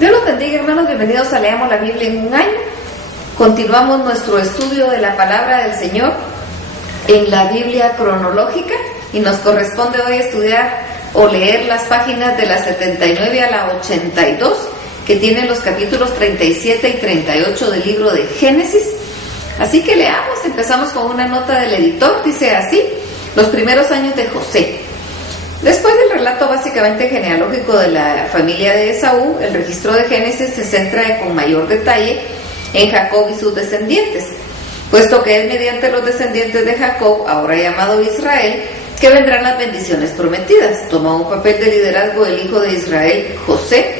Dios los bendiga, hermanos, bienvenidos a Leamos la Biblia en un año. Continuamos nuestro estudio de la palabra del Señor en la Biblia cronológica y nos corresponde hoy estudiar o leer las páginas de la 79 a la 82 que tienen los capítulos 37 y 38 del libro de Génesis. Así que leamos, empezamos con una nota del editor, dice así: los primeros años de José. Después del relato básicamente genealógico de la familia de Esaú, el registro de Génesis se centra con mayor detalle en Jacob y sus descendientes, puesto que es mediante los descendientes de Jacob, ahora llamado Israel, que vendrán las bendiciones prometidas. Toma un papel de liderazgo el hijo de Israel, José.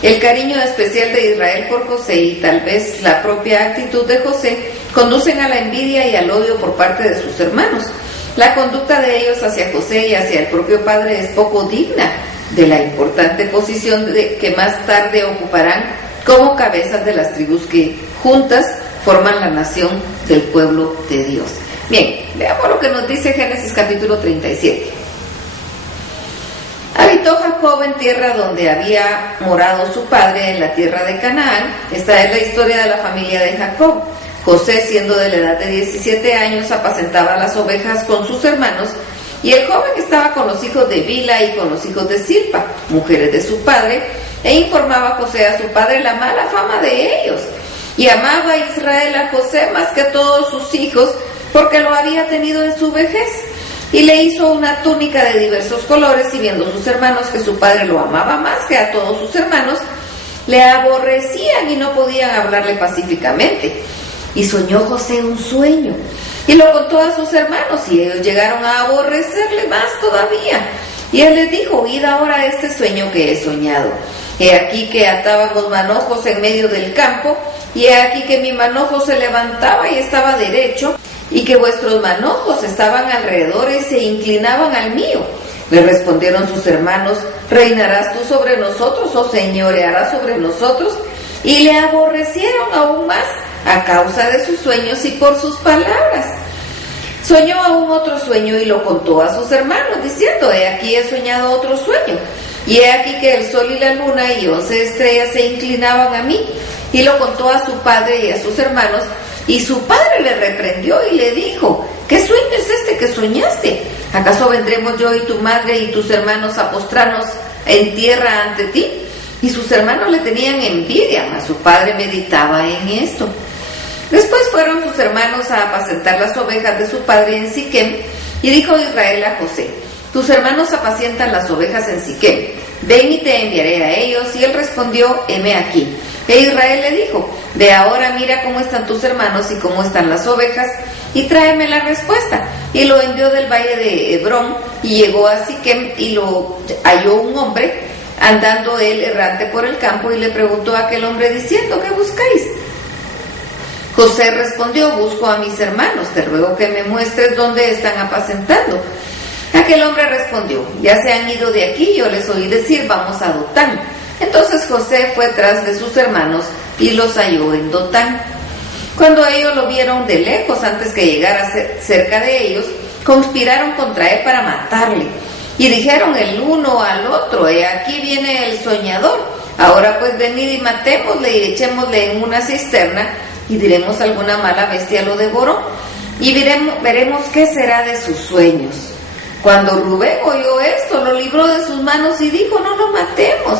El cariño especial de Israel por José y tal vez la propia actitud de José conducen a la envidia y al odio por parte de sus hermanos. La conducta de ellos hacia José y hacia el propio padre es poco digna de la importante posición que más tarde ocuparán como cabezas de las tribus que juntas forman la nación del pueblo de Dios. Bien, veamos lo que nos dice Génesis capítulo 37. Habitó Jacob en tierra donde había morado su padre, en la tierra de Canaán. Esta es la historia de la familia de Jacob. José, siendo de la edad de 17 años, apacentaba las ovejas con sus hermanos, y el joven estaba con los hijos de Bila y con los hijos de Silpa, mujeres de su padre, e informaba a José a su padre la mala fama de ellos. Y amaba Israel a José más que a todos sus hijos, porque lo había tenido en su vejez. Y le hizo una túnica de diversos colores, y viendo sus hermanos que su padre lo amaba más que a todos sus hermanos, le aborrecían y no podían hablarle pacíficamente. Y soñó José un sueño, y lo contó a sus hermanos, y ellos llegaron a aborrecerle más todavía. Y él les dijo: oíd ahora este sueño que he soñado. He aquí que atábamos manojos en medio del campo, y he aquí que mi manojo se levantaba y estaba derecho, y que vuestros manojos estaban alrededor y se inclinaban al mío. Le respondieron sus hermanos: ¿reinarás tú sobre nosotros o señorearás sobre nosotros? Y le aborrecieron aún más a causa de sus sueños y por sus palabras. Soñó aún otro sueño y lo contó a sus hermanos, diciendo: he aquí he soñado otro sueño, y he aquí que el sol y la luna y 11 estrellas se inclinaban a mí. Y lo contó a su padre y a sus hermanos, y su padre le reprendió y le dijo: ¿qué sueño es este que soñaste? ¿Acaso vendremos yo y tu madre y tus hermanos a postrarnos en tierra ante ti? Y sus hermanos le tenían envidia, mas su padre meditaba en esto. Después fueron sus hermanos a apacentar las ovejas de su padre en Siquem, y dijo Israel a José: tus hermanos apacientan las ovejas en Siquem, ven y te enviaré a ellos. Y él respondió: heme aquí. E Israel le dijo: de ahora mira cómo están tus hermanos y cómo están las ovejas, y tráeme la respuesta. Y lo envió del valle de Hebrón, y llegó a Siquem, y lo halló un hombre, andando él errante por el campo, y le preguntó a aquel hombre diciendo: ¿qué buscáis? José respondió: busco a mis hermanos, te ruego que me muestres dónde están apacentando. Aquel hombre respondió: ya se han ido de aquí, yo les oí decir: vamos a Dotán. Entonces José fue tras de sus hermanos y los halló en Dotán. Cuando ellos lo vieron de lejos, antes que llegara cerca de ellos, conspiraron contra él para matarle. Y dijeron el uno al otro: he aquí viene el soñador. Ahora pues venid y matémosle y echémosle en una cisterna, y diremos: alguna mala bestia lo devoró, y veremos qué será de sus sueños. Cuando Rubén oyó esto, lo libró de sus manos y dijo: no lo matemos.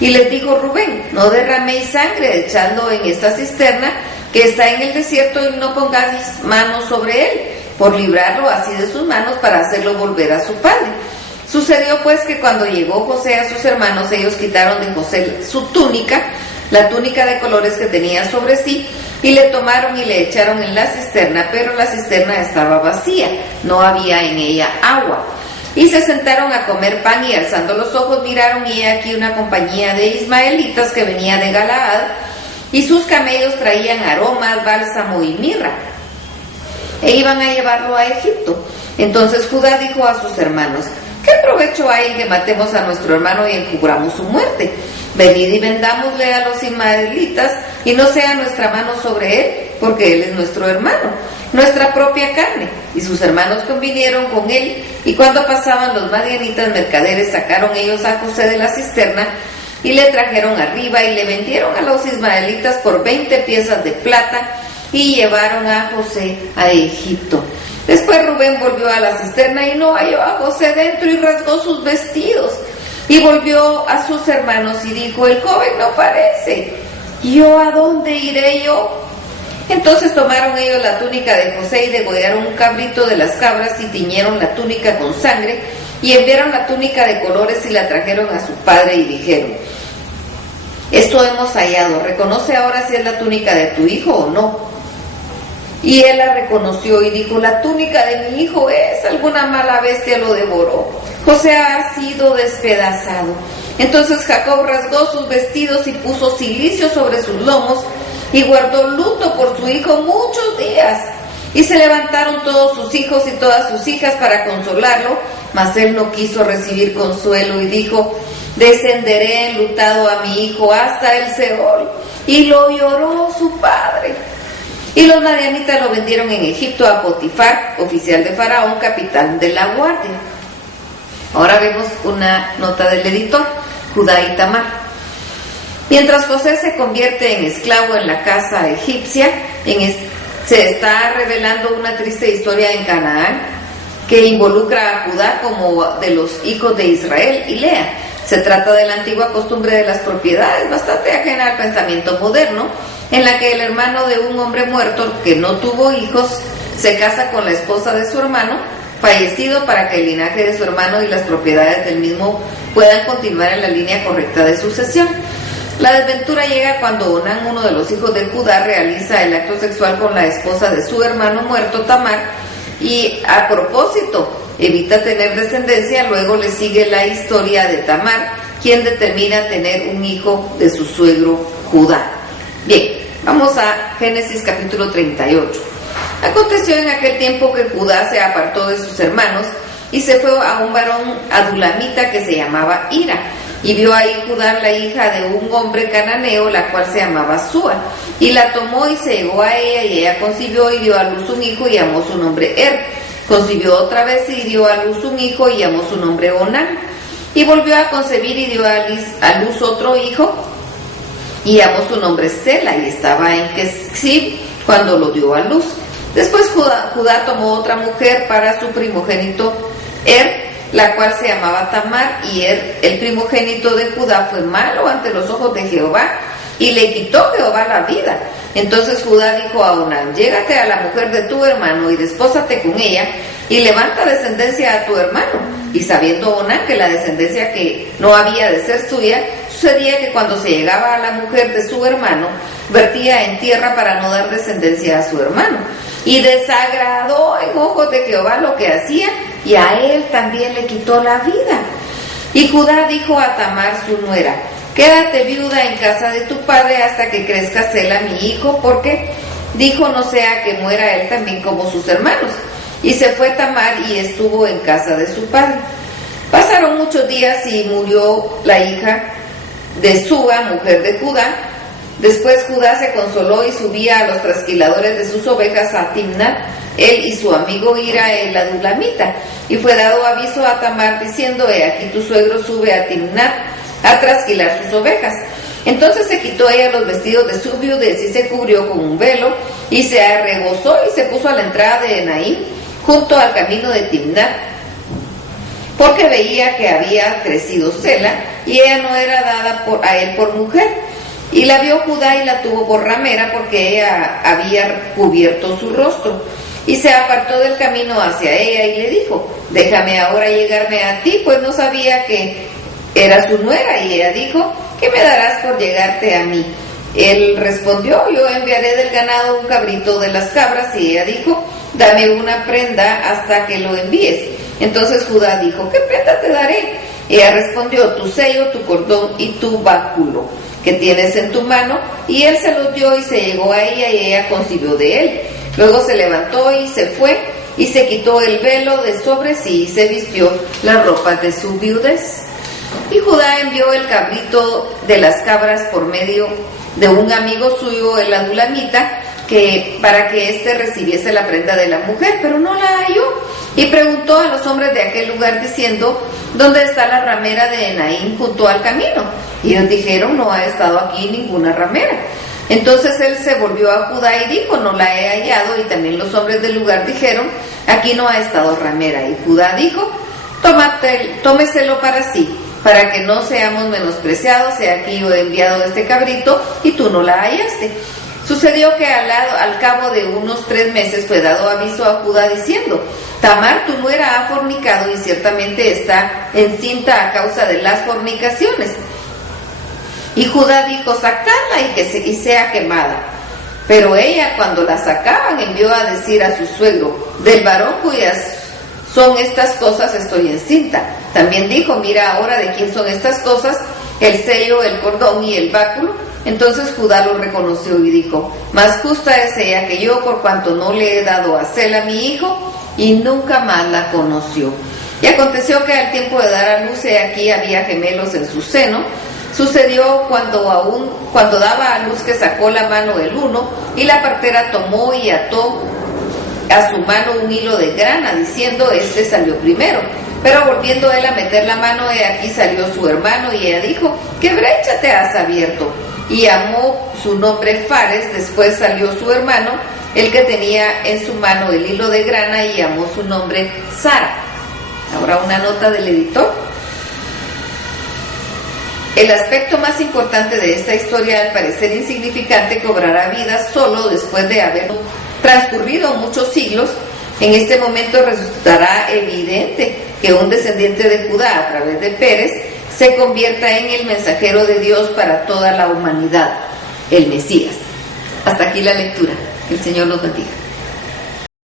Y les dijo Rubén: no derraméis sangre echando en esta cisterna que está en el desierto, y no pongáis manos sobre él, por librarlo así de sus manos, para hacerlo volver a su padre. Sucedió pues que cuando llegó José a sus hermanos, ellos quitaron de José su túnica, la túnica de colores que tenía sobre sí, y le tomaron y le echaron en la cisterna, pero la cisterna estaba vacía, no había en ella agua. Y se sentaron a comer pan, y alzando los ojos miraron, y he aquí una compañía de ismaelitas que venía de Galaad, y sus camellos traían aromas, bálsamo y mirra, e iban a llevarlo a Egipto. Entonces Judá dijo a sus hermanos: ¿qué provecho hay en que matemos a nuestro hermano y encubramos su muerte? Venid y vendámosle a los ismaelitas, y no sea nuestra mano sobre él, porque él es nuestro hermano, nuestra propia carne. Y sus hermanos convinieron con él, y cuando pasaban los madianitas mercaderes, sacaron ellos a José de la cisterna, y le trajeron arriba y le vendieron a los ismaelitas por 20 piezas de plata y llevaron a José a Egipto. Después Rubén volvió a la cisterna y no halló a José dentro y rasgó sus vestidos y volvió a sus hermanos y dijo: el joven no parece, ¿yo a dónde iré yo? Entonces tomaron ellos la túnica de José y degollaron un cabrito de las cabras y tiñeron la túnica con sangre y enviaron la túnica de colores y la trajeron a su padre y dijeron: esto hemos hallado, reconoce ahora si es la túnica de tu hijo o no. Y él la reconoció y dijo: la túnica de mi hijo es, alguna mala bestia lo devoró. José ha sido despedazado. Entonces Jacob rasgó sus vestidos y puso cilicio sobre sus lomos y guardó luto por su hijo muchos días. Y se levantaron todos sus hijos y todas sus hijas para consolarlo, mas él no quiso recibir consuelo y dijo: descenderé enlutado a mi hijo hasta el Seol. Y lo lloró su padre. Y los madianitas lo vendieron en Egipto a Potifar, oficial de Faraón, capitán de la guardia. Ahora vemos una nota del editor, Judá y Tamar. Mientras José se convierte en esclavo en la casa egipcia, se está revelando una triste historia en Canaán que involucra a Judá como de los hijos de Israel y Lea. Se trata de la antigua costumbre de las propiedades, bastante ajena al pensamiento moderno, en la que el hermano de un hombre muerto que no tuvo hijos se casa con la esposa de su hermano fallecido para que el linaje de su hermano y las propiedades del mismo puedan continuar en la línea correcta de sucesión. La desventura llega cuando Onán, uno de los hijos de Judá, realiza el acto sexual con la esposa de su hermano muerto Tamar y a propósito evita tener descendencia. Luego le sigue la historia de Tamar, quien determina tener un hijo de su suegro Judá. Bien, vamos a Génesis capítulo 38. Aconteció en aquel tiempo que Judá se apartó de sus hermanos y se fue a un varón adulamita que se llamaba Hira. Y vio ahí Judá la hija de un hombre cananeo, la cual se llamaba Súa. Y la tomó y se llegó a ella, y ella concibió y dio a luz un hijo y llamó su nombre Concibió otra vez y dio a luz un hijo y llamó su nombre Onán. Y volvió a concebir y dio a luz otro hijo y llamó su nombre Sela, y estaba en Kesib cuando lo dio a luz. Después Judá tomó otra mujer para su primogénito la cual se llamaba Tamar, y el primogénito de Judá fue malo ante los ojos de Jehová, y le quitó Jehová la vida. Entonces Judá dijo a Onán: llégate a la mujer de tu hermano y despósate con ella, y levanta descendencia a tu hermano. Y sabiendo Onán que la descendencia que no había de ser suya, sucedía que cuando se llegaba a la mujer de su hermano, vertía en tierra para no dar descendencia a su hermano. Y desagradó en ojos de Jehová lo que hacía, y a él también le quitó la vida. Y Judá dijo a Tamar su nuera: quédate viuda en casa de tu padre hasta que crezca Sela mi hijo, porque dijo: no sea que muera él también como sus hermanos. Y se fue Tamar y estuvo en casa de su padre. Pasaron muchos días y murió la hija de Súa, mujer de Judá. Después Judá se consoló y subía a los trasquiladores de sus ovejas a Timnat, él y su amigo Hira el adulamita. Y fue dado aviso a Tamar diciendo: he aquí tu suegro sube a Timnat a trasquilar sus ovejas. Entonces se quitó ella los vestidos de su viudez y se cubrió con un velo y se arrebozó y se puso a la entrada de Enaim junto al camino de Timnat, porque veía que había crecido Sela y ella no era dada a él por mujer. Y la vio Judá y la tuvo por ramera, porque ella había cubierto su rostro. Y se apartó del camino hacia ella y le dijo: déjame ahora llegarme a ti, pues no sabía que era su nuera. Y ella dijo: ¿qué me darás por llegarte a mí? Él respondió: yo enviaré del ganado un cabrito de las cabras. Y ella dijo: dame una prenda hasta que lo envíes. Entonces Judá dijo: ¿qué prenda te daré? Ella respondió: tu sello, tu cordón y tu báculo que tienes en tu mano. Y él se los dio y se llegó a ella, y ella concibió de él. Luego se levantó y se fue, y se quitó el velo de sobre sí y se vistió las ropas de su viudez. Y Judá envió el cabrito de las cabras por medio de un amigo suyo, el adulamita, para que éste recibiese la prenda de la mujer, pero no la halló. Y preguntó a los hombres de aquel lugar diciendo: ¿dónde está la ramera de Enaim junto al camino? Y ellos dijeron: no ha estado aquí ninguna ramera. Entonces él se volvió a Judá y dijo: no la he hallado. Y también los hombres del lugar dijeron: aquí no ha estado ramera. Y Judá dijo: tómeselo para sí, para que no seamos menospreciados. He aquí yo he enviado este cabrito y tú no la hallaste. Sucedió que al cabo de unos 3 meses fue dado aviso a Judá diciendo: Tamar tu nuera ha fornicado y ciertamente está encinta a causa de las fornicaciones. Y Judá dijo: sacadla y sea quemada. Pero ella, cuando la sacaban, envió a decir a su suegro: del varón cuyas son estas cosas estoy encinta. También dijo: mira ahora de quién son estas cosas, el sello, el cordón y el báculo. Entonces Judá lo reconoció y dijo: más justa es ella que yo, por cuanto no le he dado a Sela mi hijo. Y nunca más la conoció. Y aconteció que al tiempo de dar a luz, he aquí había gemelos en su seno. Sucedió cuando daba a luz que sacó la mano el uno, y la partera tomó y ató a su mano un hilo de grana, diciendo: este salió primero. Pero volviendo él a meter la mano, he aquí salió su hermano, y ella dijo: ¿qué brecha te has abierto? Y llamó su nombre Fares. Después salió su hermano, el que tenía en su mano el hilo de grana, y llamó su nombre Sara. Ahora una nota del editor. El aspecto más importante de esta historia, al parecer insignificante, cobrará vida solo después de haber transcurrido muchos siglos. En este momento resultará evidente que un descendiente de Judá, a través de Pérez, se convierta en el mensajero de Dios para toda la humanidad, el Mesías. Hasta aquí la lectura. Que el Señor nos bendiga.